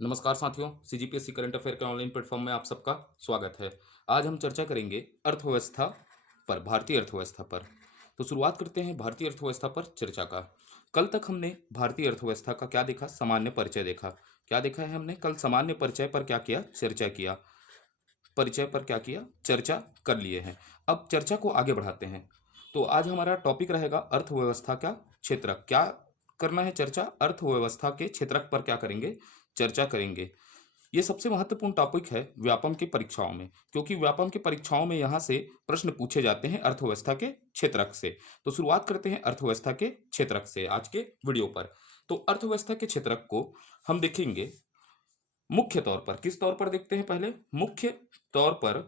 नमस्कार साथियों, CGPSC current affair के ऑनलाइन प्लेटफॉर्म में आप सबका स्वागत है। आज हम चर्चा करेंगे अर्थव्यवस्था पर, भारतीय अर्थव्यवस्था पर। तो शुरुआत करते हैं भारतीय अर्थव्यवस्था पर चर्चा का। कल तक हमने भारतीय अर्थव्यवस्था का क्या देखा? सामान्य परिचय देखा। क्या देखा है हमने कल? सामान्य परिचय पर क्या किया? चर्चा किया। परिचय पर क्या किया? चर्चा कर लिए हैं। अब चर्चा को आगे बढ़ाते हैं। तो आज हमारा टॉपिक रहेगा अर्थव्यवस्था का क्षेत्रक। क्या करना है? चर्चा अर्थव्यवस्था के क्षेत्रक पर क्या करेंगे? चर्चा करेंगे। ये सबसे महत्वपूर्ण टॉपिक है व्यापम की परीक्षाओं में, क्योंकि व्यापम की परीक्षाओं में यहाँ से प्रश्न पूछे जाते हैं अर्थव्यवस्था के क्षेत्रक से। तो शुरुआत करते हैं अर्थव्यवस्था के क्षेत्रक से आज के वीडियो पर। तो अर्थव्यवस्था के क्षेत्रक को हम देखेंगे मुख्य तौर पर। किस तौर पर देखते हैं? पहले मुख्य तौर पर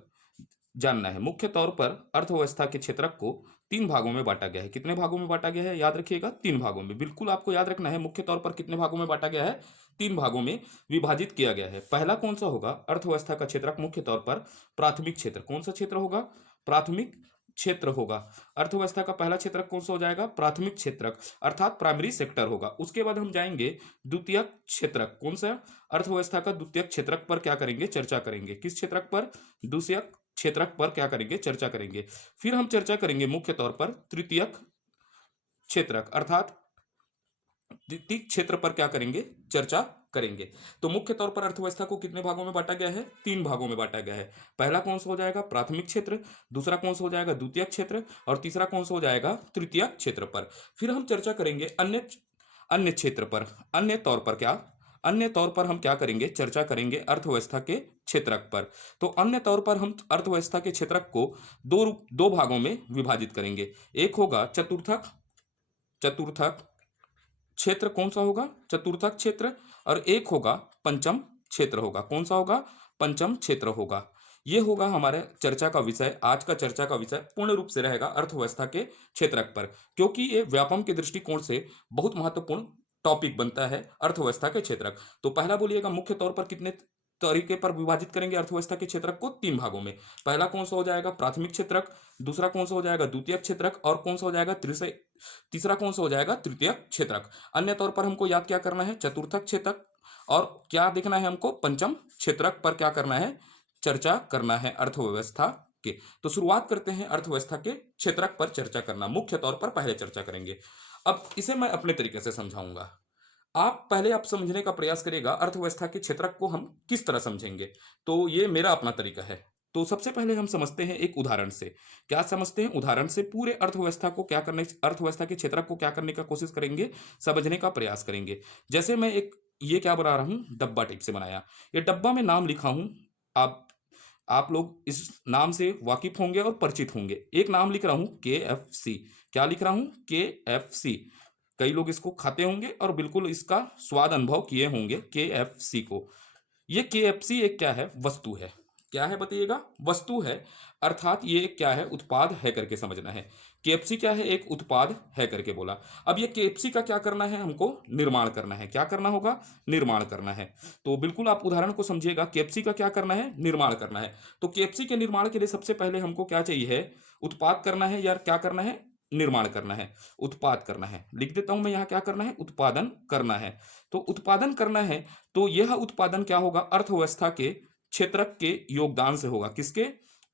जानना है। मुख्य तौर पर अर्थव्यवस्था के क्षेत्रक को तीन भागों में बांटा गया है। कितने भागों में बांटा गया है? याद रखिएगा, तीन भागों में। बिल्कुल आपको याद रखना है मुख्य तौर पर कितने भागों में बांटा गया है? तीन भागों में विभाजित किया गया है। पहला कौन सा होगा? अर्थव्यवस्था का क्षेत्रक मुख्य तौर पर प्राथमिक क्षेत्र। कौन सा क्षेत्र होगा? प्राथमिक क्षेत्र होगा। अर्थव्यवस्था का पहला क्षेत्रक कौन सा हो जाएगा? प्राथमिक क्षेत्रक, अर्थात प्राइमरी सेक्टर होगा। उसके बाद हम जाएंगे द्वितीयक क्षेत्रक। कौन सा? अर्थव्यवस्था का द्वितीयक क्षेत्रक पर क्या करेंगे? चर्चा करेंगे। किस क्षेत्रक पर? द्वितीयक क्षेत्रक पर क्या करेंगे? चर्चा करेंगे। फिर हम चर्चा करेंगे मुख्य तौर पर तृतीयक क्षेत्रक, अर्थात द्वितीय क्षेत्र पर क्या करेंगे? चर्चा करेंगे। तो मुख्य तौर पर अर्थव्यवस्था को कितने भागों में बांटा गया है? तीन भागों में बांटा गया है। पहला कौन सा हो जाएगा? प्राथमिक क्षेत्र। दूसरा कौन सा हो जाएगा? द्वितीय क्षेत्र। और तीसरा कौन सा हो जाएगा? तृतीय क्षेत्र पर। फिर हम चर्चा करेंगे अन्य अन्य क्षेत्र पर। अन्य तौर पर क्या? अन्य तौर पर हम क्या करेंगे? चर्चा करेंगे अर्थव्यवस्था के क्षेत्रक पर। तो अन्य तौर पर हम अर्थव्यवस्था के क्षेत्रक को दो भागों में विभाजित करेंगे। एक होगा चतुर्थक चतुर्थक क्षेत्र। कौन सा होगा? चतुर्थक क्षेत्र। और एक होगा पंचम क्षेत्र होगा। कौन सा होगा? पंचम क्षेत्र होगा। ये होगा हमारे चर्चा का विषय। आज का चर्चा का विषय पूर्ण रूप से रहेगा अर्थव्यवस्था के क्षेत्रक पर, क्योंकि ये व्यापम के दृष्टिकोण से बहुत महत्वपूर्ण टॉपिक बनता है अर्थव्यवस्था के क्षेत्रक। तो पहला बोलिएगा, मुख्य तौर पर कितने तरीके पर विभाजित करेंगे अर्थव्यवस्था के क्षेत्रक को? तीन भागों में। पहला कौन सा हो जाएगा? प्राथमिक क्षेत्रक। दूसरा कौन सा हो जाएगा? द्वितीय क्षेत्रक। और कौन सा हो जाएगा? तीसरा कौन सा हो जाएगा? तृतीय क्षेत्रक। अन्य तौर पर हमको याद क्या करना है? चतुर्थक क्षेत्रक। और क्या देखना है हमको? पंचम क्षेत्रक पर क्या करना है? चर्चा करना है अर्थव्यवस्था के। तो शुरुआत करते हैं अर्थव्यवस्था के क्षेत्रक पर चर्चा करना। मुख्य तौर पर पहले चर्चा करेंगे। अब इसे मैं अपने तरीके से समझाऊंगा। आप समझने का प्रयास करिएगा अर्थव्यवस्था के क्षेत्रक को हम किस तरह समझेंगे। तो ये मेरा अपना तरीका है। तो सबसे पहले हम समझते हैं एक उदाहरण से। क्या समझते हैं? उदाहरण से पूरे अर्थव्यवस्था को क्या करने, अर्थव्यवस्था के क्षेत्रक को क्या करने का कोशिश करेंगे? समझने का प्रयास करेंगे। जैसे मैं एक ये क्या बना रहा हूं? डब्बा टाइप से बनाया। ये डब्बा में नाम लिखा हूं। आप लोग इस नाम से वाकिफ होंगे और परिचित होंगे। एक नाम लिख रहा हूं KFC। क्या लिख रहा हूं? KFC। कई लोग इसको खाते होंगे और बिल्कुल इसका स्वाद अनुभव किए होंगे KFC को। ये KFC एक क्या है? वस्तु है। क्या है बताइएगा? वस्तु है। अर्थात ये क्या है? उत्पाद है करके समझना है। KFC क्या है? एक उत्पाद है करके बोला। अब ये KFC का क्या करना है? हमको निर्माण करना है। क्या करना होगा? निर्माण करना है। तो बिल्कुल आप उदाहरण को समझिएगा। KFC का क्या करना है? निर्माण करना है। तो KFC के निर्माण के लिए सबसे पहले हमको क्या चाहिए है? उत्पाद करना है या क्या करना है? निर्माण करना है, उत्पाद करना है। लिख देता हूं मैं यहां क्या करना है? उत्पादन करना है। तो उत्पादन करना है, तो यह उत्पादन क्या होगा? अर्थव्यवस्था के क्षेत्रक के योगदान से होगा। किसके?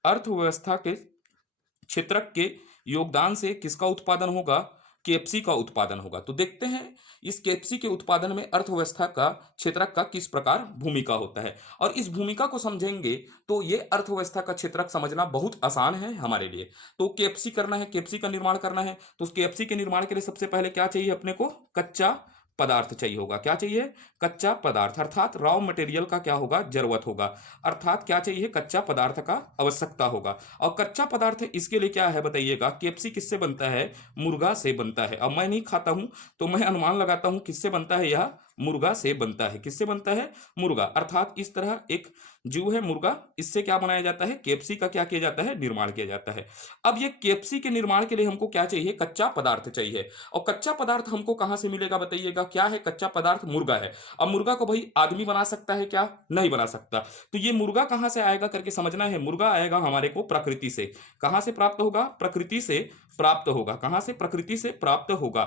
अर्थव्यवस्था के क्षेत्रक के योगदान से किसका उत्पादन होगा? KFC का उत्पादन होगा। तो देखते हैं इस KFC के उत्पादन में अर्थव्यवस्था का क्षेत्रक का किस प्रकार भूमिका होता है। और इस भूमिका को समझेंगे तो ये अर्थव्यवस्था का क्षेत्रक समझना बहुत आसान है हमारे लिए। तो KFC करना है, KFC का निर्माण करना है। तो उस KFC के निर्माण के लिए सबसे पहले क्या चाहिए अपने को? कच्चा पदार्थ चाहिए होगा। क्या चाहिए? कच्चा पदार्थ, अर्थात रॉ मटेरियल का क्या होगा? जरूरत होगा। अर्थात क्या चाहिए? कच्चा पदार्थ का आवश्यकता होगा। और कच्चा पदार्थ इसके लिए क्या है बताइएगा? KFC किससे बनता है? मुर्गा से बनता है। अब मैं नहीं खाता हूं तो मैं अनुमान लगाता हूं किससे बनता है? यह मुर्गा से बनता है। किससे बनता है? मुर्गा। अर्थात इस तरह एक जीव है मुर्गा, इससे क्या बनाया जाता है? KFC का क्या किया जाता है? निर्माण किया जाता है। अब ये KFC के निर्माण के लिए हमको क्या चाहिए? कच्चा पदार्थ चाहिए। और कच्चा पदार्थ हमको कहां से मिलेगा बताइएगा? क्या है कच्चा पदार्थ? मुर्गा है। अब मुर्गा को भाई आदमी बना सकता है क्या? नहीं बना सकता। तो ये मुर्गा कहां से आएगा करके समझना है। मुर्गा आएगा हमारे को प्रकृति से। कहां से प्राप्त होगा? प्रकृति से प्राप्त होगा। कहां से? प्रकृति से प्राप्त होगा।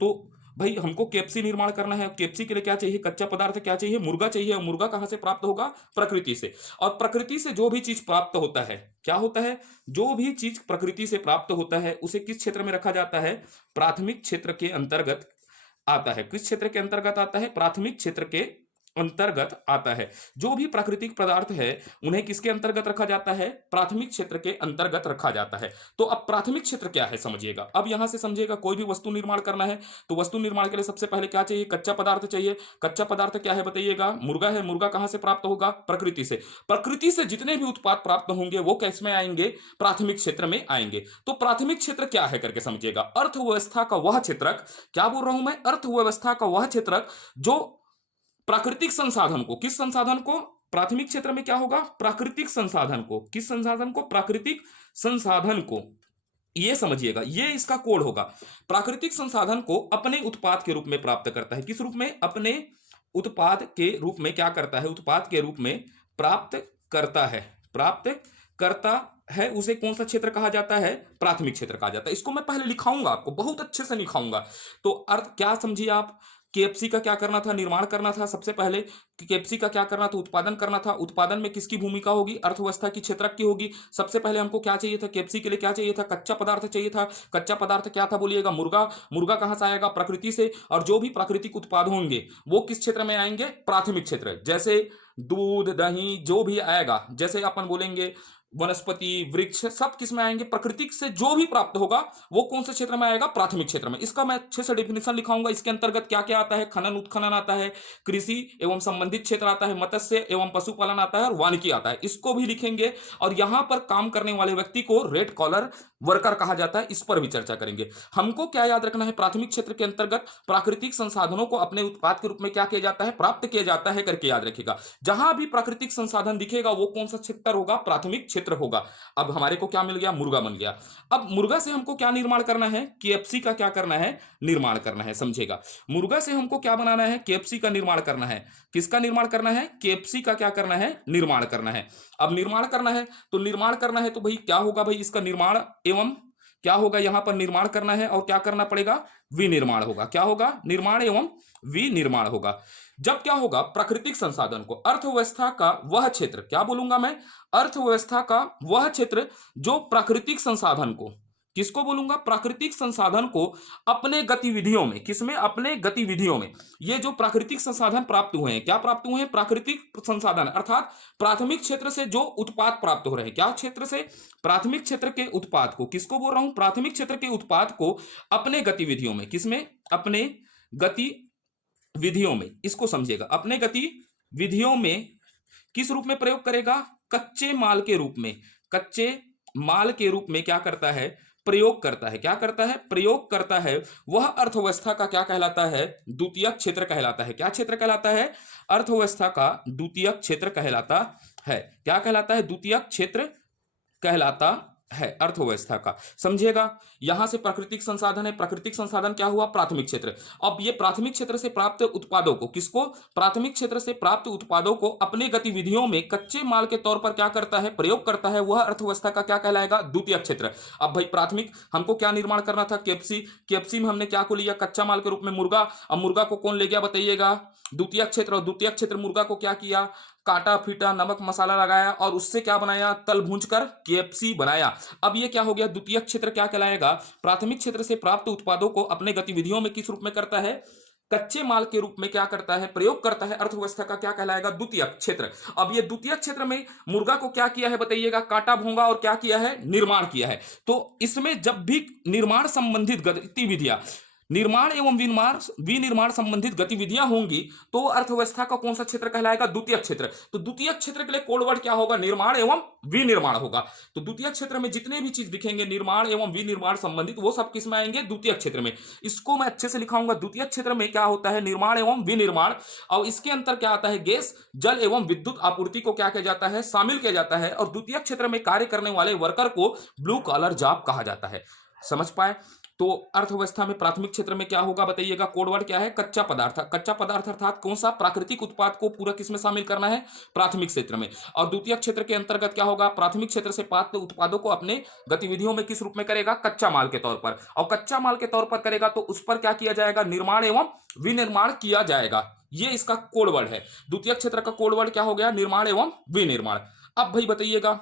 तो भाई हमको केएफसी निर्माण करना है, केएफसी के लिए क्या चाहिए, कच्चा पदार्थ क्या चाहिए, मुर्गा चाहिए। और मुर्गा कहां से प्राप्त होगा, प्रकृति से। और प्रकृति से जो भी चीज प्राप्त होता है, क्या होता है, जो भी चीज प्रकृति से प्राप्त होता है उसे किस क्षेत्र में रखा जाता है, प्राथमिक क्षेत्र के अंतर्गत आता है। किस क्षेत्र के अंतर्गत आता है, प्राथमिक क्षेत्र के अंतर्गत आता है। जो भी प्राकृतिक पदार्थ है उन्हें किसके अंतर्गत रखा जाता है, प्राथमिक क्षेत्र के अंतर्गत रखा जाता है। तो अब प्राथमिक क्षेत्र क्या है समझिएगा। अब यहां से समझिएगा, कोई भी वस्तु निर्माण करना है तो वस्तु निर्माण के लिए सबसे पहले क्या चाहिए, कच्चा पदार्थ चाहिए। कच्चा पदार्थ क्या है बताइएगा, मुर्गा है। मुर्गा कहां से प्राप्त होगा, प्रकृति से। प्रकृति से जितने भी उत्पाद प्राप्त होंगे वो किस में आएंगे, प्राथमिक क्षेत्र में आएंगे। तो प्राथमिक क्षेत्र क्या है करके समझिएगा, अर्थव्यवस्था का वह क्षेत्रक, क्या बोल रहा हूं मैं, अर्थव्यवस्था का वह क्षेत्रक जो प्राकृतिक संसाधन को, किस संसाधन को, प्राथमिक क्षेत्र में क्या होगा, प्राकृतिक संसाधन को, किस संसाधन को, प्राकृतिक संसाधन को, ये समझिएगा, ये इसका कोड होगा। प्राकृतिक संसाधन को अपने उत्पाद के रूप में प्राप्त करता है। किस रूप में, अपने उत्पाद के रूप में क्या करता है, उत्पाद के रूप में प्राप्त करता है, प्राप्त करता है। उसे कौन सा क्षेत्र कहा जाता है, प्राथमिक क्षेत्र कहा जाता है। इसको मैं पहले लिखाऊंगा, आपको बहुत अच्छे से लिखाऊंगा। तो अर्थ क्या समझिए आप, केएफसी का क्या करना था, निर्माण करना था। सबसे पहले केएफसी का क्या करना था, उत्पादन करना था। उत्पादन में किसकी भूमिका होगी, अर्थव्यवस्था की, क्षेत्रक की होगी। सबसे पहले हमको क्या चाहिए था, केएफसी के लिए क्या चाहिए था, कच्चा पदार्थ चाहिए था। कच्चा पदार्थ क्या था बोलिएगा, मुर्गा। मुर्गा कहां से आएगा, प्रकृति से। और जो भी प्राकृतिक उत्पाद होंगे वो किस क्षेत्र में आएंगे, प्राथमिक क्षेत्र। जैसे दूध, दही, जो भी आएगा, जैसे अपन बोलेंगे वनस्पति, वृक्ष, सब किस में आएंगे, प्रकृति से जो भी प्राप्त होगा वो कौन से क्षेत्र में आएगा, प्राथमिक क्षेत्र में। इसका मैं अच्छे से डेफिनेशन लिखाऊंगा। इसके अंतर्गत क्या क्या आता है, खनन उत्खनन आता है, कृषि एवं संबंधित क्षेत्र आता है, मत्स्य एवं पशुपालन आता है, और वानिकी आता है। इसको भी लिखेंगे। और यहां पर काम करने वाले व्यक्ति को रेड कॉलर वर्कर कहा जाता है, इस पर भी चर्चा करेंगे। हमको क्या याद रखना है, प्राथमिक क्षेत्र के अंतर्गत प्राकृतिक संसाधनों को अपने उत्पाद के रूप में क्या किया जाता है, प्राप्त किया जाता है करके याद रखिएगा। जहां भी प्राकृतिक संसाधन दिखेगा वो कौन सा क्षेत्र होगा, प्राथमिक क्षेत्र होगा। अब हमारे को क्या मिल गया, मुर्गा मिल गया। अब मुर्गा से हमको क्या निर्माण करना है, केएफसी का क्या करना है, निर्माण करना है। समझेगा, मुर्गा से हमको क्या बनाना है, केएफसी का निर्माण करना है। किसका निर्माण करना है, केएफसी का क्या करना है, निर्माण करना है। अब निर्माण करना है तो निर्माण करना है तो भाई क्या होगा, भाई इसका निर्माण एवं क्या होगा, यहां पर निर्माण करना है और क्या करना पड़ेगा, विनिर्माण होगा। क्या होगा, निर्माण एवं विनिर्माण होगा। जब क्या होगा, प्राकृतिक संसाधन को, अर्थव्यवस्था का वह क्षेत्र, क्या बोलूंगा मैं, अर्थव्यवस्था का वह क्षेत्र जो प्राकृतिक संसाधन को, किसको बोलूंगा, प्राकृतिक संसाधन को अपने गतिविधियों में, किसमें, अपने गतिविधियों में। ये जो प्राकृतिक संसाधन प्राप्त हुए हैं, क्या प्राप्त हुए हैं, प्राकृतिक संसाधन, अर्थात प्राथमिक क्षेत्र से जो उत्पाद प्राप्त हो रहे हैं, क्या क्षेत्र से, प्राथमिक क्षेत्र के उत्पाद को, किसको बोल रहा हूं, प्राथमिक क्षेत्र के उत्पाद को अपने गतिविधियों में, किसमें, अपने गतिविधियों में। इसको समझिएगा, अपने गतिविधियों में किस रूप में प्रयोग करेगा, कच्चे माल के रूप में, कच्चे माल के रूप में क्या करता है, प्रयोग करता है। क्या करता है, प्रयोग करता है। वह अर्थव्यवस्था का क्या कहलाता है, द्वितीयक क्षेत्र कहलाता है। क्या क्षेत्र कहलाता है, अर्थव्यवस्था का द्वितीयक क्षेत्र कहलाता है। क्या कहलाता है, द्वितीयक क्षेत्र कहलाता है अर्थव्यवस्था का। समझिएगा, यहां से प्राकृतिक संसाधन है, प्राकृतिक संसाधन क्या हुआ, प्राथमिक क्षेत्र। अब ये प्राथमिक क्षेत्र से प्राप्त उत्पादों को, किसको, प्राथमिक क्षेत्र से प्राप्त उत्पादों को अपने गतिविधियों में कच्चे माल के तौर पर क्या करता है, प्रयोग करता है। वह अर्थव्यवस्था का क्या कहलाएगा, द्वितीयक क्षेत्र। अब भाई प्राथमिक हमको क्या निर्माण करना था, केएफसी। केएफसी में हमने क्या को लिया, कच्चा माल के रूप में मुर्गा। अब मुर्गा को कौन ले गया बताइएगा, द्वितीयक क्षेत्र। और द्वितीयक क्षेत्र मुर्गा को क्या किया, काटा पीटा, नमक मसाला लगाया और उससे क्या बनाया, तल भूंजकर केएफसी बनाया। अब ये क्या हो गया, द्वितीयक क्षेत्र क्या कहलाएगा, प्राथमिक क्षेत्र से प्राप्त उत्पादों को अपने गतिविधियों में किस रूप में करता है, कच्चे माल के रूप में क्या करता है, प्रयोग करता है। अर्थव्यवस्था का क्या कहलाएगा, द्वितीयक क्षेत्र। अब ये द्वितीयक क्षेत्र में मुर्गा को क्या किया है बताइएगा, काटा भोंगा और क्या किया है, निर्माण किया है। तो इसमें जब भी निर्माण संबंधित गतिविधियां, निर्माण एवं विनिर्माण संबंधित गतिविधियां होंगी तो अर्थव्यवस्था का कौन सा क्षेत्र कहलाएगा, द्वितीयक क्षेत्र। तो द्वितीयक क्षेत्र के लिए कोड वर्ड क्या होगा, निर्माण एवं विनिर्माण होगा। तो द्वितीयक क्षेत्र में जितने भी चीज दिखेंगे निर्माण एवं विनिर्माण संबंधित, वो सब किस में आएंगे, द्वितीयक क्षेत्र में। इसको मैं अच्छे से लिखाऊंगा, द्वितीयक क्षेत्र में क्या होता है, निर्माण एवं विनिर्माण। और इसके अंतर क्या आता है, गैस, जल एवं विद्युत आपूर्ति को क्या किया जाता है, शामिल किया जाता है। और द्वितीयक क्षेत्र में कार्य करने वाले वर्कर को ब्लू कॉलर जॉब कहा जाता है। समझ पाए। तो अर्थव्यवस्था में प्राथमिक क्षेत्र में क्या होगा बताइएगा? कोड वर्ड क्या है? कच्चा पदार्थ। कच्चा पदार्थ अर्थात कौन सा? प्राकृतिक उत्पाद को पूरा किसमें शामिल करना है? प्राथमिक क्षेत्र में। और द्वितीय क्षेत्र के अंतर्गत क्या होगा? प्राथमिक क्षेत्र से प्राप्त उत्पादों को अपने गतिविधियों में किस रूप में करेगा? कच्चा माल के तौर पर। और कच्चा माल के तौर पर करेगा तो उस पर क्या किया जाएगा? निर्माण एवं विनिर्माण किया जाएगा। ये इसका कोड वर्ड है। द्वितीय क्षेत्र का कोड वर्ड क्या हो गया? निर्माण एवं विनिर्माण। अब भाई बताइएगा,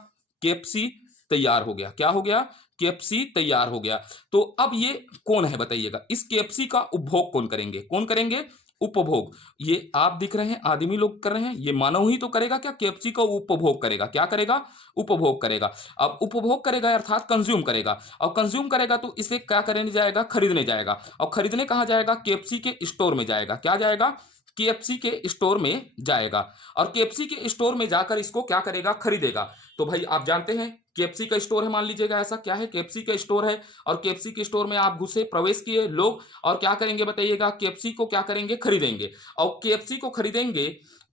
केएफसी तैयार हो गया। क्या हो गया? केएफसी तैयार हो गया। तो अब ये कौन है बताइएगा? इस केएफसी का उपभोग कौन करेंगे? कौन करेंगे? उपभोग। ये आप दिख रहे हैं, आदमी लोग कर रहे हैं, ये मानव ही तो करेगा क्या? केएफसी का उपभोग करेगा। क्या करेगा? उपभोग करेगा। अब उपभोग करेगा अर्थात कंज्यूम करेगा, और कंज्यूम करेगा तो इसे क्या करने जाएगा? खरीदने जाएगा। और खरीदने कहाँ जाएगा? केएफसी के स्टोर में जाएगा। क्या जाएगा? केएफसी के स्टोर में जाएगा। और केएफसी के स्टोर में जाकर इसको क्या करेगा? खरीदेगा। तो भाई आप जानते हैं केएफसी का स्टोर है, मान लीजिएगा ऐसा क्या है? केएफसी का स्टोर है, और केएफसी के स्टोर में आप घुसे, प्रवेश किए लोग, और क्या करेंगे बताइएगा? केएफसी को क्या करेंगे? खरीदेंगे। और केएफसी को खरीदेंगे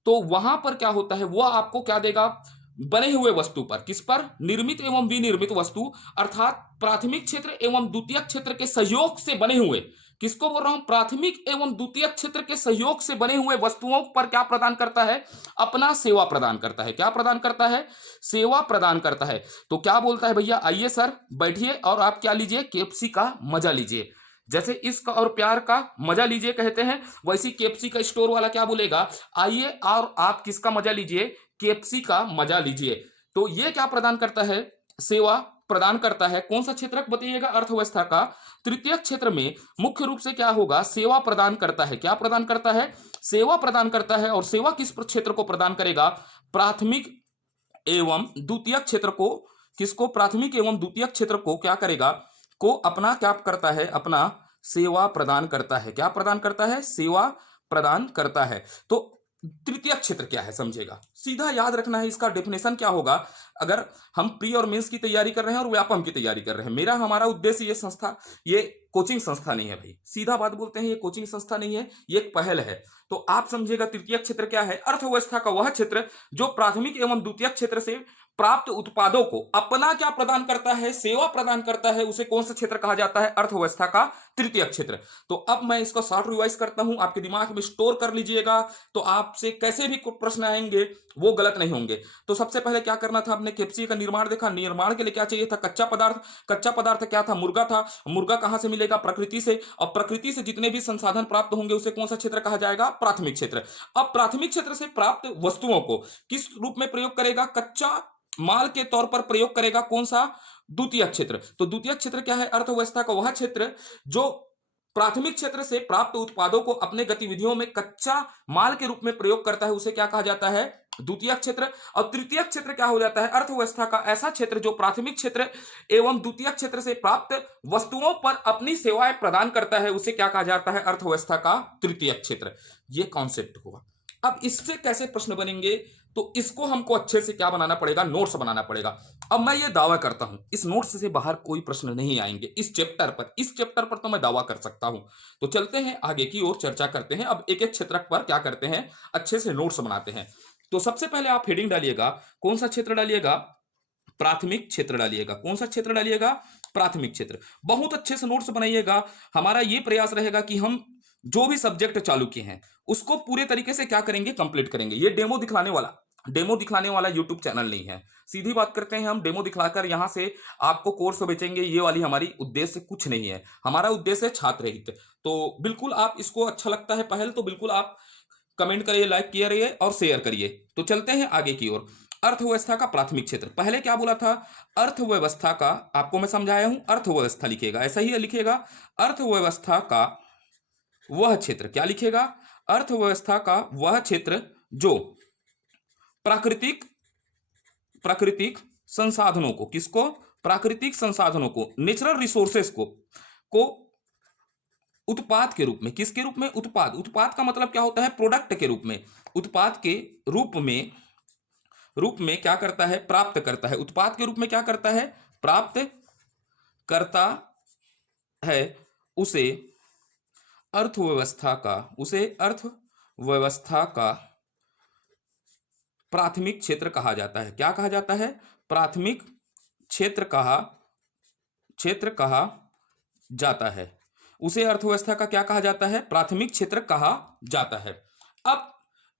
तो वहां पर क्या होता है? वो आपको क्या देगा? बने हुए वस्तु पर। किस पर? निर्मित एवं विनिर्मित वस्तु, अर्थात प्राथमिक क्षेत्र एवं द्वितीय क्षेत्र के सहयोग से बने हुए, किसको बोल रहा हूं? प्राथमिक एवं द्वितीय क्षेत्र के सहयोग से बने हुए वस्तुओं पर क्या प्रदान करता है? अपना सेवा प्रदान करता है। क्या प्रदान करता है? सेवा प्रदान करता है। तो क्या बोलता है भैया? आइए सर बैठिए और आप क्या लीजिए? केएफसी का मजा लीजिए। जैसे इश्क और प्यार का मजा लीजिए कहते हैं, वैसी केएफसी का स्टोर वाला क्या बोलेगा? आइए और आप किसका मजा लीजिए? केएफसी का मजा लीजिए। तो ये क्या प्रदान करता है? सेवा प्रदान करता है। कौन सा क्षेत्र बताइएगा? अर्थव्यवस्था का तृतीय क्षेत्र में मुख्य रूप से क्या होगा? सेवा प्रदान करता है। क्या प्रदान करता है? सेवा प्रदान करता है। और सेवा किस क्षेत्र को प्रदान करेगा? प्राथमिक एवं द्वितीय क्षेत्र को। किसको? प्राथमिक एवं द्वितीय क्षेत्र को क्या करेगा? को अपना क्या करता है? अपना सेवा प्रदान करता है। क्या प्रदान करता है? सेवा प्रदान करता है। तो तृतीय क्षेत्र क्या है समझेगा? सीधा याद रखना है, इसका डेफिनेशन क्या होगा? अगर हम प्री और मेंस की तैयारी कर रहे हैं और व्यापम की तैयारी कर रहे हैं, हमारा उद्देश्य ये संस्था, ये कोचिंग संस्था नहीं है भाई। सीधा बात बोलते हैं, ये कोचिंग संस्था नहीं है, ये एक पहल है। तो आप समझिएगा तृतीय क्षेत्र क्या है? अर्थव्यवस्था का वह क्षेत्र जो प्राथमिक एवं द्वितीय क्षेत्र से प्राप्त उत्पादों को अपना क्या प्रदान करता है? सेवा प्रदान करता है। उसे कौन सा क्षेत्र कहा जाता है? अर्थव्यवस्था का तृतीय क्षेत्र। तो अब मैं इसको शॉर्ट रिवाइज करता हूं, आपके दिमाग में स्टोर कर लीजिएगा, तो आपसे कैसे भी प्रश्न आएंगे वो गलत नहीं होंगे। तो सबसे पहले क्या करना था? आपने केएफसी का निर्माण देखा। निर्माण के लिए क्या चाहिए था? कच्चा पदार्थ। कच्चा पदार्थ क्या था? मुर्गा था। मुर्गा कहां से मिलेगा? प्रकृति से। और प्रकृति से जितने भी संसाधन प्राप्त होंगे उसे कौन सा क्षेत्र कहा जाएगा? प्राथमिक क्षेत्र। अब प्राथमिक क्षेत्र से प्राप्त वस्तुओं को किस रूप में प्रयोग करेगा? कच्चा माल के तौर पर प्रयोग करेगा। कौन सा? द्वितीय क्षेत्र। तो द्वितीय क्षेत्र क्या है? अर्थव्यवस्था का वह क्षेत्र जो प्राथमिक क्षेत्र से प्राप्त उत्पादों को अपने गतिविधियों में कच्चा माल के रूप में प्रयोग करता है, उसे क्या कहा जाता है? द्वितीय क्षेत्र। और तृतीय क्षेत्र क्या हो जाता है? अर्थव्यवस्था का ऐसा क्षेत्र जो प्राथमिक क्षेत्र एवं द्वितीय क्षेत्र से प्राप्त वस्तुओं पर अपनी सेवाएं प्रदान करता है, उसे क्या कहा जाता है? अर्थव्यवस्था का तृतीय क्षेत्र। ये कॉन्सेप्ट हुआ। अब इससे कैसे प्रश्न बनेंगे? तो इसको हमको अच्छे से क्या बनाना पड़ेगा? नोट्स बनाना पड़ेगा। अब मैं ये दावा करता हूं इस नोट्स से बाहर कोई प्रश्न नहीं आएंगे इस चैप्टर पर। इस चैप्टर पर तो मैं दावा कर सकता हूं। तो चलते हैं आगे की ओर, चर्चा करते हैं। अब एक एक क्षेत्र पर क्या करते हैं? अच्छे से नोट्स बनाते हैं। तो सबसे पहले आप हेडिंग डालिएगा। कौन सा क्षेत्र डालिएगा? प्राथमिक क्षेत्र डालिएगा। कौन सा क्षेत्र डालिएगा? प्राथमिक क्षेत्र। बहुत अच्छे से नोट्स बनाइएगा। हमारा ये प्रयास रहेगा कि हम जो भी सब्जेक्ट चालू किए हैं उसको पूरे तरीके से क्या करेंगे? कंप्लीट करेंगे। ये डेमो दिखलाने वाला यूट्यूब चैनल नहीं है। सीधी बात करते हैं, हम डेमो दिखलाकर यहां से आपको कोर्स बेचेंगे, ये वाली हमारी उद्देश्य कुछ नहीं है। हमारा उद्देश्य है छात्र हित। तो बिल्कुल आप इसको अच्छा लगता है पहल, तो बिल्कुल आप कमेंट करिए, लाइक करिए और शेयर करिए। तो चलते हैं आगे की ओर। अर्थव्यवस्था का प्राथमिक क्षेत्र। पहले क्या बोला था? अर्थव्यवस्था का, आपको मैं समझाया हूं, अर्थव्यवस्था लिखेगा, ऐसा ही लिखेगा। अर्थव्यवस्था का वह क्षेत्र, क्या लिखेगा? अर्थव्यवस्था का वह क्षेत्र जो प्राकृतिक प्राकृतिक संसाधनों को, किसको? प्राकृतिक संसाधनों को, नेचुरल रिसोर्सेस को उत्पाद के रूप में, किसके रूप में? उत्पाद। उत्पाद का मतलब क्या होता है? प्रोडक्ट के रूप में। उत्पाद के रूप में क्या करता है? प्राप्त करता है। उत्पाद के रूप में क्या करता है? प्राप्त करता है। उसे अर्थव्यवस्था का प्राथमिक क्षेत्र कहा जाता है। क्या कहा जाता है? प्राथमिक क्षेत्र कहा जाता है उसे अर्थव्यवस्था का क्या कहा जाता है? प्राथमिक क्षेत्र कहा जाता है। अब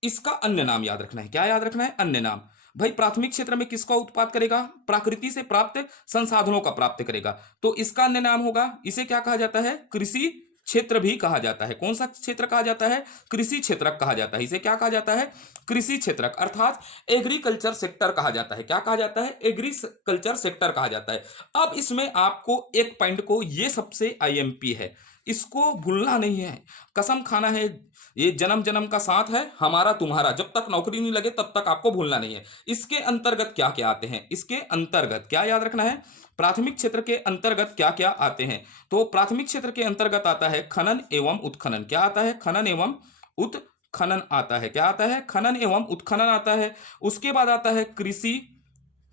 इसका अन्य नाम याद रखना है। क्या याद रखना है? अन्य नाम। भाई प्राथमिक क्षेत्र में किसका उत्पाद करेगा? प्रकृति से प्राप्त संसाधनों का प्राप्त करेगा, तो इसका अन्य नाम होगा, इसे क्या कहा जाता है? कृषि क्षेत्र भी कहा जाता है। कौन सा क्षेत्र कहा जाता है? कृषि क्षेत्रक कहा जाता है। इसे क्या कहा जाता है? कृषि क्षेत्रक, अर्थात एग्रीकल्चर सेक्टर कहा जाता है। क्या कहा जाता है? एग्रीकल्चर सेक्टर कहा जाता है। अब इसमें आपको एक पॉइंट को, ये सबसे आईएमपी है, इसको भूलना नहीं है, कसम खाना है, ये जन्म जन्म का साथ है हमारा तुम्हारा, जब तक नौकरी नहीं लगे तब तक आपको भूलना नहीं है। इसके अंतर्गत क्या क्या आते हैं? इसके अंतर्गत क्या याद रखना है? प्राथमिक क्षेत्र के अंतर्गत क्या क्या आते हैं? तो प्राथमिक क्षेत्र के अंतर्गत आता है खनन एवं उत्खनन। क्या आता है? खनन एवं उत्खनन आता है। क्या आता है? खनन एवं उत्खनन आता है। उसके बाद आता है कृषि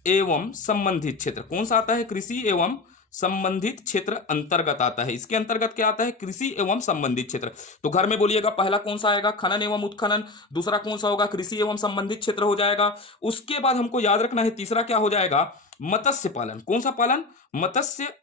एवं संबंधित क्षेत्र। कौन सा आता है? कृषि एवं संबंधित क्षेत्र अंतर्गत आता है। इसके अंतर्गत क्या आता है? कृषि एवं संबंधित क्षेत्र। तो घर में बोलिएगा पहला कौन सा आएगा? खनन एवं उत्खनन। दूसरा कौन सा होगा? कृषि एवं संबंधित क्षेत्र हो जाएगा। उसके बाद हमको याद रखना है तीसरा क्या हो जाएगा? मत्स्य पालन। कौन सा पालन? मत्स्य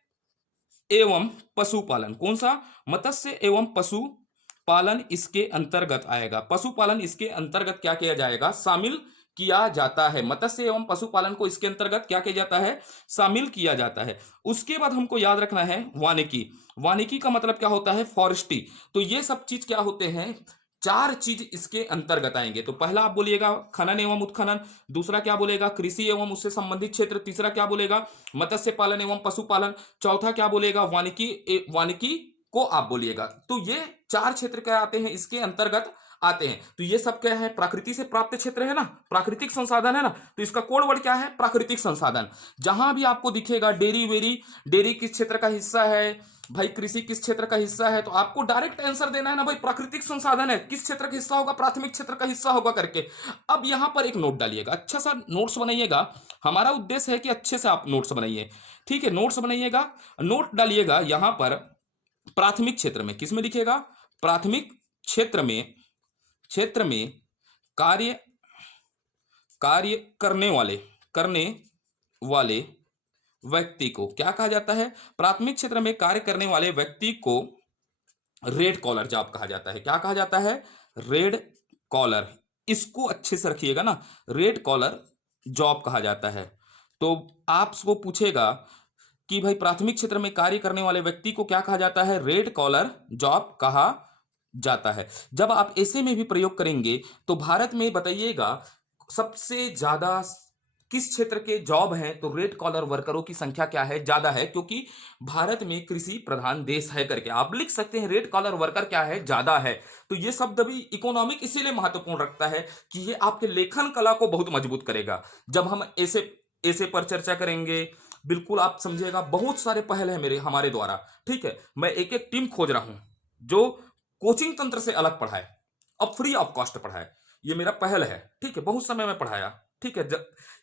एवं पशुपालन। कौन सा? मत्स्य एवं पशुपालन इसके अंतर्गत आएगा। पशुपालन इसके अंतर्गत क्या किया जाएगा? शामिल किया जाता है। मत्स्य एवं पशुपालन को इसके अंतर्गत क्या किया जाता है? शामिल किया जाता है। उसके बाद हमको याद रखना है वानिकी। वानिकी का मतलब क्या होता है? फॉरेस्ट्री। तो ये सब चीज क्या होते हैं? चार चीज इसके अंतर्गत आएंगे। तो पहला आप बोलिएगा खनन एवं उत्खनन, दूसरा क्या बोलेगा? कृषि एवं उससे संबंधित क्षेत्र, तीसरा क्या बोलेगा? मत्स्य पालन एवं पशुपालन, चौथा क्या बोलेगा? वानिकी को आप बोलिएगा। तो ये चार क्षेत्र क्या आते हैं? इसके अंतर्गत आते हैं। तो ये सब क्या है? प्रकृति से प्राप्त क्षेत्र है ना, प्राकृतिक संसाधन है ना, तो इसका कोड वर्ड क्या है? प्राकृतिक संसाधन। जहां भी आपको दिखेगा डेरी वेरी, डेरी किस क्षेत्र का हिस्सा है भाई, कृषि किस क्षेत्र का हिस्सा है, तो आपको डायरेक्ट आंसर देना है ना भाई, प्राकृतिक संसाधन है, किस क्षेत्र का हिस्सा होगा? प्राथमिक क्षेत्र का हिस्सा होगा करके। अब यहां पर एक नोट डालिएगा, अच्छा सा नोट्स बनाइएगा। हमारा उद्देश्य है कि अच्छे से आप नोट्स बनाइए, ठीक है? नोट्स बनाइएगा, नोट डालिएगा यहां पर प्राथमिक क्षेत्र में। किस में लिखेगा? प्राथमिक क्षेत्र में कार्य कार्य करने वाले व्यक्ति को क्या कहा जाता है? प्राथमिक क्षेत्र में कार्य करने वाले व्यक्ति को रेड कॉलर जॉब कहा जाता है। क्या कहा जाता है? Red collar. इसको अच्छे से रखिएगा ना, रेड कॉलर जॉब कहा जाता है। तो आपको पूछेगा कि भाई प्राथमिक क्षेत्र में कार्य करने वाले व्यक्ति को क्या कहा जाता है? रेड कॉलर जॉब कहा जाता है। जब आप ऐसे में भी प्रयोग करेंगे तो भारत में बताइएगा सबसे ज्यादा किस क्षेत्र के जॉब हैं, तो रेड कॉलर वर्करों की संख्या क्या है? ज्यादा है, क्योंकि भारत में कृषि प्रधान देश है करके आप लिख सकते हैं। रेड कॉलर वर्कर क्या है? ज्यादा है। तो ये शब्द भी इकोनॉमिक इसीलिए महत्वपूर्ण रखता है कि ये आपके लेखन कला को बहुत मजबूत करेगा। जब हम ऐसे ऐसे पर चर्चा करेंगे, बिल्कुल आप समझिएगा, बहुत सारे पहल है हमारे द्वारा, ठीक है? मैं एक एक टीम खोज रहा हूं जो कोचिंग तंत्र से अलग पढ़ाए, अब फ्री ऑफ कॉस्ट पढ़ाए। ये मेरा पहल है, ठीक है? बहुत समय में पढ़ाया, ठीक है?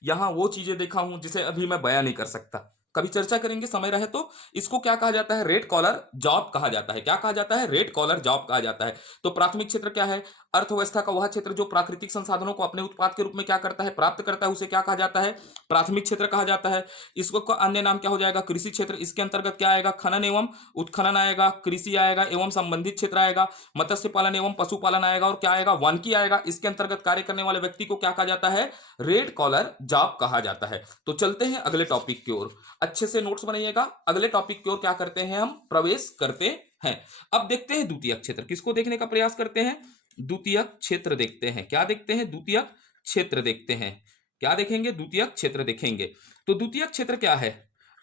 यहां वो चीजें देखा हूं जिसे अभी मैं बयां नहीं कर सकता, कभी चर्चा करेंगे समय रहे तो। इसको क्या कहा जाता है? रेड कॉलर जॉब कहा जाता है। क्या कहा जाता है? रेड कॉलर जॉब कहा जाता है। तो प्राथमिक क्षेत्र क्या है? अर्थव्यवस्था का वह क्षेत्र जो प्राकृतिक संसाधनों को अपने उत्पाद के रूप में क्या करता है? प्राप्त करता है, उसे क्या कहा जाता है? प्राथमिक क्षेत्र कहा जाता है। इसको का अन्य नाम क्या हो जाएगा? कृषि क्षेत्र। इसके अंतर्गत क्या आएगा? खनन एवं उत्खनन आएगा, कृषि आएगा एवं संबंधित क्षेत्र आएगा, मत्स्य पालन एवं पशुपालन आएगा, और क्या आएगा? वानिकी आएगा। इसके अंतर्गत कार्य करने वाले व्यक्ति को क्या कहा जाता है? रेड कॉलर जॉब कहा जाता है। तो चलते हैं अगले टॉपिक की ओर, अच्छे से नोट्स बनाइएगा। अगले टॉपिक की ओर क्या करते हैं? हम प्रवेश करते हैं। अब देखते हैं द्वितीयक क्षेत्र। किसको देखने का प्रयास करते हैं? द्वितीयक क्षेत्र देखते हैं। क्या देखते हैं? द्वितीयक क्षेत्र देखते हैं। क्या देखेंगे? द्वितीयक क्षेत्र देखेंगे। तो द्वितीयक क्षेत्र क्या है?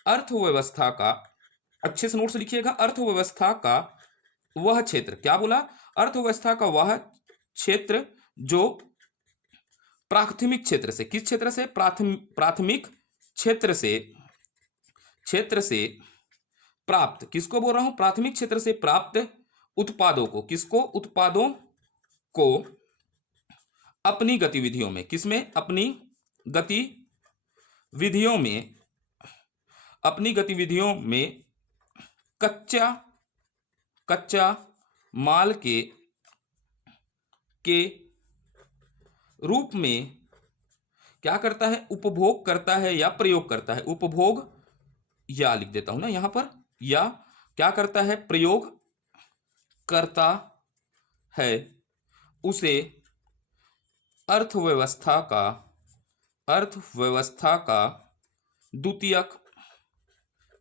अर्थव्यवस्था का, अच्छे से नोट्स लिखिएगा, अर्थव्यवस्था का वह क्षेत्र, क्या बोला? अर्थव्यवस्था का वह क्षेत्र जो प्राथमिक क्षेत्र से, किस क्षेत्र से? प्राथमिक क्षेत्र से प्राप्त, किसको बोल रहा हूं? प्राथमिक क्षेत्र से प्राप्त उत्पादों को, किसको? उत्पादों को अपनी गतिविधियों में, किसमें? अपनी गतिविधियों में कच्चा माल के रूप में क्या करता है? उपभोग करता है या प्रयोग करता है। उपभोग, या लिख देता हूं ना यहां पर, या क्या करता है, प्रयोग करता है, उसे अर्थव्यवस्था का अर्थव्यवस्था का द्वितीयक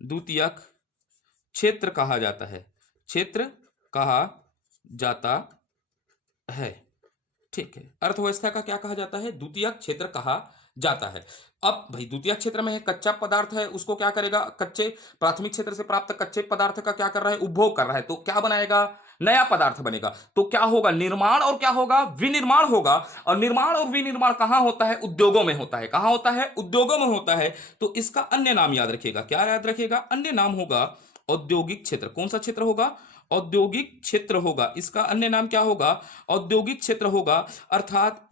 द्वितीयक क्षेत्र कहा जाता है, क्षेत्र कहा जाता है। ठीक है, अर्थव्यवस्था का क्या कहा जाता है, द्वितीयक क्षेत्र कहा जाता है। अब भाई द्वितीयक क्षेत्र में है, कच्चा पदार्थ है, उसको क्या करेगा, कच्चे प्राथमिक क्षेत्र से प्राप्त कच्चे पदार्थ का क्या कर रहा है, उपभोग कर रहा है, तो क्या बनाएगा, नया पदार्थ बनेगा। तो क्या होगा, निर्माण और क्या होगा, विनिर्माण होगा। और निर्माण और विनिर्माण कहां होता है, उद्योगों में होता है। कहां होता है, उद्योगों में होता है। तो इसका अन्य नाम याद रखिएगा, क्या याद रखिएगा, अन्य नाम होगा औद्योगिक क्षेत्र। कौन सा क्षेत्र होगा, औद्योगिक क्षेत्र होगा। इसका अन्य नाम क्या होगा, औद्योगिक क्षेत्र होगा, अर्थात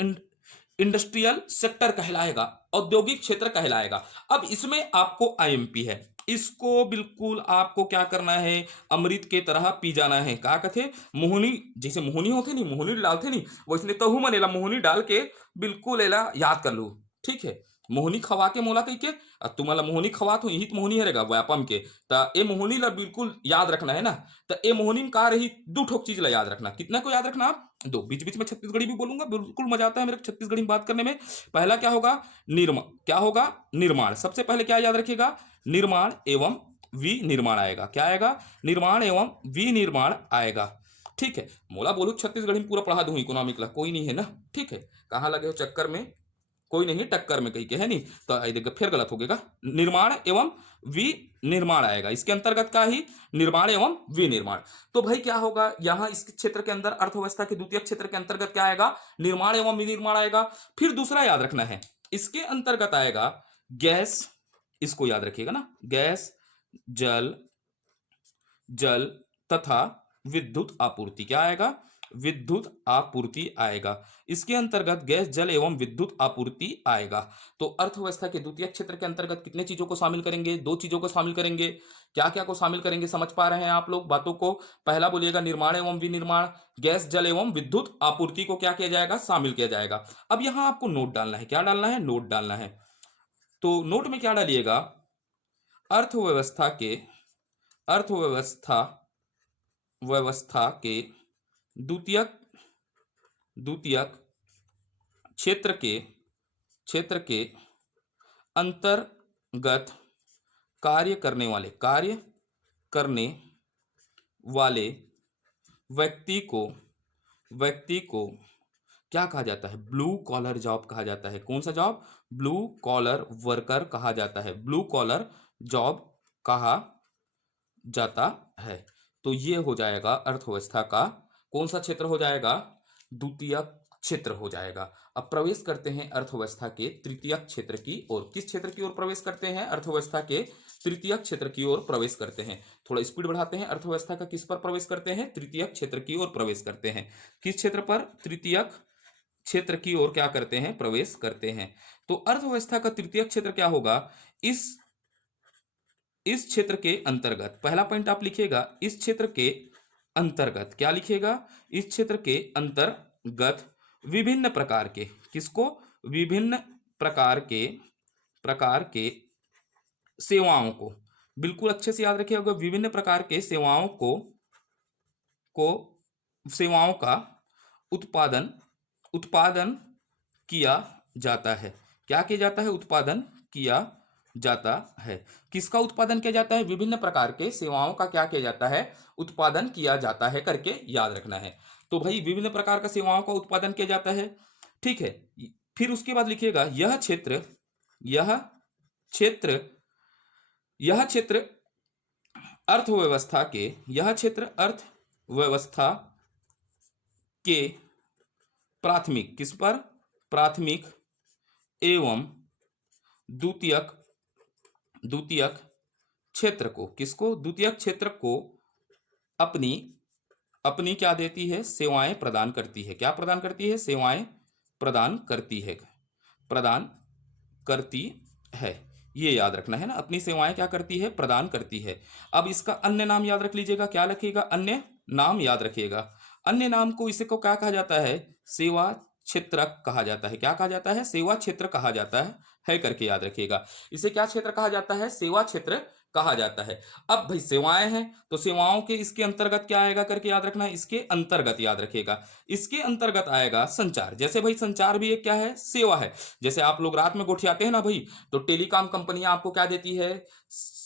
इंडस्ट्रियल सेक्टर कहलाएगा, औद्योगिक क्षेत्र कहलाएगा। अब इसमें आपको आईएमपी है, इसको बिल्कुल आपको क्या करना है, अमृत के तरह पी जाना है। क्या कहते, मोहनी, जैसे मोहनी होते नहीं, मोहनी डालते नहीं, वो इसने तहु में लेला मोहनी डाल के बिल्कुल एला याद कर लो। ठीक है, मोहनी खवा के मोला कही के तुम्हारा मोहनी खवा तो यही मोहनी हरेगा व्यापम के। त ए मोहनी ला बिल्कुल याद रखना है ना। तो ए मोहनी में का रही, दो ठोक चीज ला याद रखना। कितना को याद रखना आप, दो। बीच बीच में छत्तीसगढ़ी भी बोलूंगा, बिल्कुल मजा आता है मेरे को छत्तीसगढ़ी में बात करने में। पहला क्या होगा, निर्माण, क्या होगा, निर्माण। सबसे पहले क्या याद रखिएगा, निर्माण एवं विनिर्माण आएगा। क्या आएगा, निर्माण एवं विनिर्माण आएगा। ठीक है, मोला बोलू छत्तीसगढ़ी में पूरा पढ़ा दूं इकोनॉमिक ला, कोई नहीं है ना। ठीक है, कहाँ लगे हो चक्कर में, कोई नहीं, टक्कर में कही के है नहीं, तो देखिए फिर गलत हो गया। निर्माण एवं विनिर्माण आएगा, इसके अंतर्गत का ही निर्माण एवं विनिर्माण। तो भाई क्या होगा, यहां इस क्षेत्र के अंदर अर्थव्यवस्था के द्वितीय क्षेत्र के अंतर्गत क्या आएगा, निर्माण एवं विनिर्माण आएगा। फिर दूसरा याद रखना है, इसके अंतर्गत आएगा गैस, इसको याद रखिएगा ना, गैस, जल जल तथा विद्युत आपूर्ति। क्या आएगा, विद्युत आपूर्ति आएगा। इसके अंतर्गत गैस, जल एवं विद्युत आपूर्ति आएगा। तो अर्थव्यवस्था के द्वितीय क्षेत्र के अंतर्गत कितने चीजों को शामिल करेंगे, दो चीजों को शामिल करेंगे। क्या क्या को शामिल करेंगे, समझ पा रहे हैं आप लोग बातों को। पहला बोलिएगा निर्माण एवं विनिर्माण, गैस, जल एवं विद्युत आपूर्ति को क्या किया जाएगा, शामिल किया जाएगा। अब यहां आपको नोट डालना है, क्या डालना है, नोट डालना है। तो नोट में क्या डालिएगा, अर्थव्यवस्था के अर्थव्यवस्था व्यवस्था के द्वितीयक द्वितीयक क्षेत्र के अंतर्गत कार्य करने वाले व्यक्ति को क्या कहा जाता है, ब्लू कॉलर जॉब कहा जाता है। कौन सा जॉब, ब्लू कॉलर वर्कर कहा जाता है, ब्लू कॉलर जॉब कहा जाता है। तो ये हो जाएगा अर्थव्यवस्था का कौन सा क्षेत्र हो जाएगा, द्वितीय क्षेत्र हो जाएगा। अब प्रवेश करते हैं अर्थव्यवस्था के तृतीय क्षेत्र की ओर। किस क्षेत्र की ओर प्रवेश करते हैं, अर्थव्यवस्था के तृतीय क्षेत्र की ओर प्रवेश करते हैं। थोड़ा स्पीड बढ़ाते हैं, अर्थव्यवस्था का किस पर प्रवेश करते हैं, तृतीय क्षेत्र की ओर प्रवेश करते हैं। किस क्षेत्र पर, तृतीय क्षेत्र की ओर क्या करते हैं, प्रवेश करते हैं। तो अर्थव्यवस्था का तृतीय क्षेत्र क्या होगा, इस क्षेत्र के अंतर्गत, पहला पॉइंट आप लिखिएगा, इस क्षेत्र के अंतर्गत, क्या लिखिएगा, इस क्षेत्र के अंतर्गत विभिन्न प्रकार के, किसको, विभिन्न प्रकार के सेवाओं को, बिल्कुल अच्छे से याद रखिएगा, विभिन्न प्रकार के सेवाओं सेवाओं का उत्पादन किया जाता है। क्या किया जाता है, उत्पादन किया जाता है। किसका उत्पादन किया जाता है, विभिन्न प्रकार के सेवाओं का क्या किया जाता है, उत्पादन किया जाता है करके याद रखना है। तो भाई विभिन्न प्रकार का सेवाओं का उत्पादन किया जाता है। ठीक है, फिर उसके बाद लिखिएगा, यह क्षेत्र अर्थव्यवस्था के प्राथमिक, किस पर, प्राथमिक एवं द्वितीयक क्षेत्र को, किसको, द्वितीयक क्षेत्र को अपनी क्या देती है, सेवाएं प्रदान करती है। क्या प्रदान करती है, सेवाएं प्रदान करती है। ये याद रखना है ना, अपनी सेवाएं क्या करती है, प्रदान करती है। अब इसका अन्य नाम याद रख लीजिएगा, क्या रखिएगा, अन्य नाम याद रखिएगा। अन्य नाम को, इसे को क्या कहा जाता है, सेवा क्षेत्र कहा जाता है। क्या कहा जाता है, सेवा क्षेत्र कहा जाता है करके याद रखिएगा। इसे क्या क्षेत्र कहा जाता है, सेवा क्षेत्र कहा जाता है। अब भाई सेवाएं हैं, तो सेवाओं के इसके अंतर्गत क्या आएगा करके याद रखना है, इसके अंतर्गत याद रखिएगा। इसके अंतर्गत आएगा संचार। जैसे भाई संचार भी एक क्या है, सेवा है। जैसे आप लोग रात में गोठियाते हैं ना भाई, तो टेलीकॉम कंपनियां आपको क्या देती है,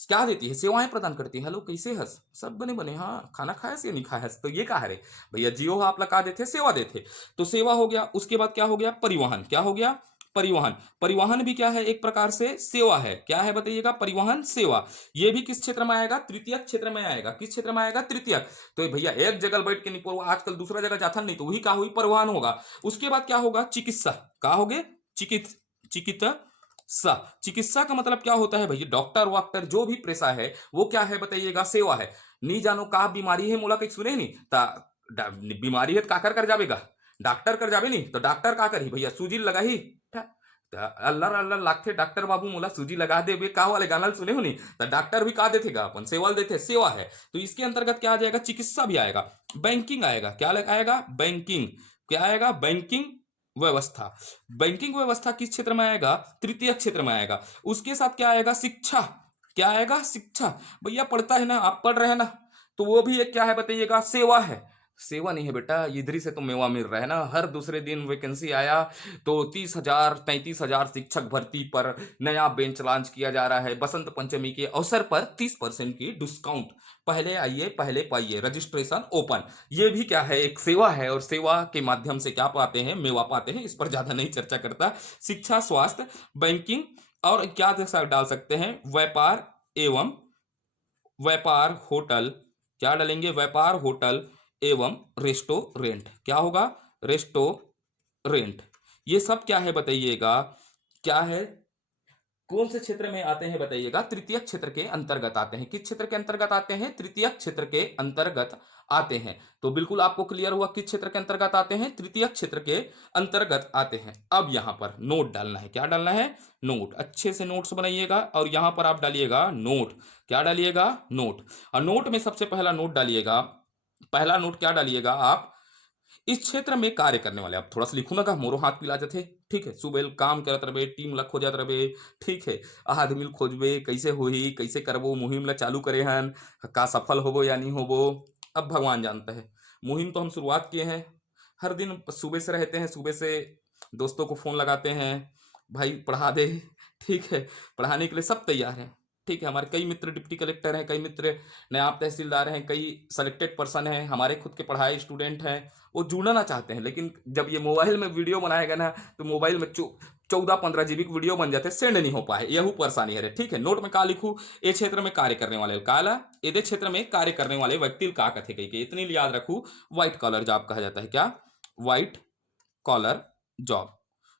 क्या देती है, सेवाएं प्रदान करती है। हेलो कैसे हस, सब बने बने, हाँ खाना खाया से नहीं खाया, तो ये कहा रे भैया, जियो आप लगा देते, सेवा देते, तो सेवा हो गया। उसके बाद क्या हो गया, परिवहन। क्या हो गया, परिवहन। परिवहन भी क्या है, एक प्रकार से सेवा है। क्या है बताइएगा, परिवहन सेवा। ये भी किस क्षेत्र में आएगा, तृतीयक क्षेत्र में आएगा। किस क्षेत्र में आएगा, तृतीयक। तो भैया एक जगह बैठ के नहीं पढ़ो, आजकल दूसरा जगह जाता नहीं, तो वही क्या हुई, परिवहन होगा। उसके बाद क्या होगा, चिकित्सा। क्या हो गए, चिकित्सा। चिकित्सा का मतलब क्या होता है भैया, डॉक्टर वॉक्टर जो भी पेशा है वो क्या है बताइएगा, सेवा है। नहीं जानो का बीमारी है, मोला कहीं सुने नहीं ता बीमारी है तो का कर जावेगा, डॉक्टर कर जावे नहीं, तो डॉक्टर का करी भैया, सूजी लगा ही अल्लाह अल्लाह लागथे डॉक्टर बाबू मोला सूजी लगा दे, का वाले गाना सुने हो नहीं, तो डॉक्टर भी का देगा अपन, सेवा देते, सेवा है। तो इसके अंतर्गत क्या आ जाएगा, चिकित्सा भी आएगा। बैंकिंग आएगा, क्या आएगा, बैंकिंग। क्या आएगा, बैंकिंग व्यवस्था। बैंकिंग व्यवस्था किस क्षेत्र में आएगा, तृतीय क्षेत्र में आएगा। उसके साथ क्या आएगा, शिक्षा। क्या आएगा, शिक्षा। भैया पढ़ता है ना, आप पढ़ रहे हैं ना, तो वो भी एक क्या है बताइएगा, सेवा है। सेवा नहीं है बेटा, इधर ही से तो मेवा मिल रहा है ना, हर दूसरे दिन वैकेंसी आया तो 30,000 33,000 शिक्षक भर्ती पर नया बेंच लॉन्च किया जा रहा है। बसंत पंचमी के अवसर पर 30% की डिस्काउंट, पहले आइए पहले पाइए, रजिस्ट्रेशन ओपन। ये भी क्या है, एक सेवा है, और सेवा के माध्यम से क्या पाते हैं, मेवा पाते हैं। इस पर ज्यादा नहीं चर्चा करता। शिक्षा, स्वास्थ्य, बैंकिंग, और क्या डाल सकते हैं, व्यापार एवं व्यापार होटल। क्या डालेंगे, व्यापार होटल एवं रेस्टोरेंट। क्या होगा, रेस्टोरेंट। ये सब क्या है बताइएगा, क्या है, कौन से क्षेत्र में आते हैं बताइएगा, तृतीय क्षेत्र के अंतर्गत आते हैं। किस क्षेत्र के अंतर्गत आते हैं, तृतीय क्षेत्र के अंतर्गत आते हैं। तो बिल्कुल आपको क्लियर हुआ किस क्षेत्र के अंतर्गत आते हैं, तृतीय क्षेत्र के अंतर्गत आते हैं। अब यहां पर नोट डालना है। क्या डालना है, नोट। अच्छे से नोट्स बनाइएगा, और यहां पर आप डालिएगा नोट। क्या डालिएगा, नोट। और नोट में सबसे पहला नोट डालिएगा, पहला नोट क्या डालिएगा आप, इस क्षेत्र में कार्य करने वाले। आप थोड़ा सा लिखू ना का मोरो हाथ पिला जाते, ठीक है, सुबह काम करत रहे, टीम ला खोजत रहे, ठीक है, आदमी खोजबे कैसे होही, कैसे करबो, मुहिम ला चालू करे हन, का सफल होबो या नहीं होबो, अब भगवान जानता है। मुहिम तो हम शुरुआत किए हैं, हर दिन सुबह से रहते हैं, सुबह से दोस्तों को फोन लगाते हैं, भाई पढ़ा दे, ठीक है, पढ़ाने के लिए सब तैयार हैं, ठीक है। हमारे कई मित्र डिप्टी कलेक्टर हैं, कई मित्र नायब तहसीलदार हैं, कई सेलेक्टेड पर्सन हैं, हमारे खुद के पढ़ाए स्टूडेंट हैं, वो जुड़ना चाहते हैं। लेकिन जब ये मोबाइल में वीडियो बनाएगा ना, तो मोबाइल में 14-15 GB की वीडियो बन जाते, सेंड नहीं हो पाए, यही परेशानी है रे, ठीक है। नोट में का लिखू, ए क्षेत्र में कार्य करने वाले काला, एदे क्षेत्र में कार्य करने वाले व्यक्ति का कथे कही के, इतनी याद रखू। व्हाइट कॉलर जॉब कहा जाता है। क्या, व्हाइट कॉलर जॉब।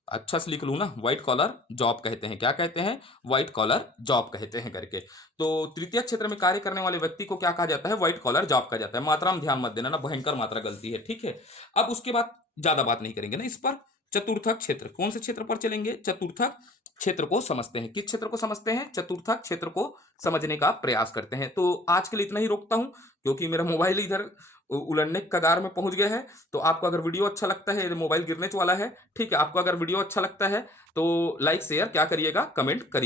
अच्छा से लिख लूँ ना, व्हाइट कॉलर जॉब कहते हैं। क्या कहते हैं, व्हाइट कॉलर जॉब कहते हैं करके। तो तृतीय क्षेत्र में कार्य करने वाले व्यक्ति को क्या कहा जाता है, व्हाइट कॉलर जॉब कहा जाता है। मात्रा में ध्यान मत देना ना, भयंकर मात्रा गलती है, ठीक है। अब उसके बाद ज्यादा बात नहीं करेंगे ना इस पर। चतुर्थक क्षेत्र, कौन से क्षेत्र पर चलेंगे, चतुर्थक क्षेत्र को समझते हैं। किस क्षेत्र को समझते हैं, चतुर्थक क्षेत्र को समझने का प्रयास करते हैं। तो आज के लिए इतना ही रोकता हूं, क्योंकि मेरा मोबाइल इधर उलटने के कगार में पहुंच गया है। तो आपको अगर वीडियो अच्छा लगता है, मोबाइल गिरने वाला है, ठीक है, आपको अगर वीडियो अच्छा लगता है तो लाइक शेयर क्या करिएगा, कमेंट करिए।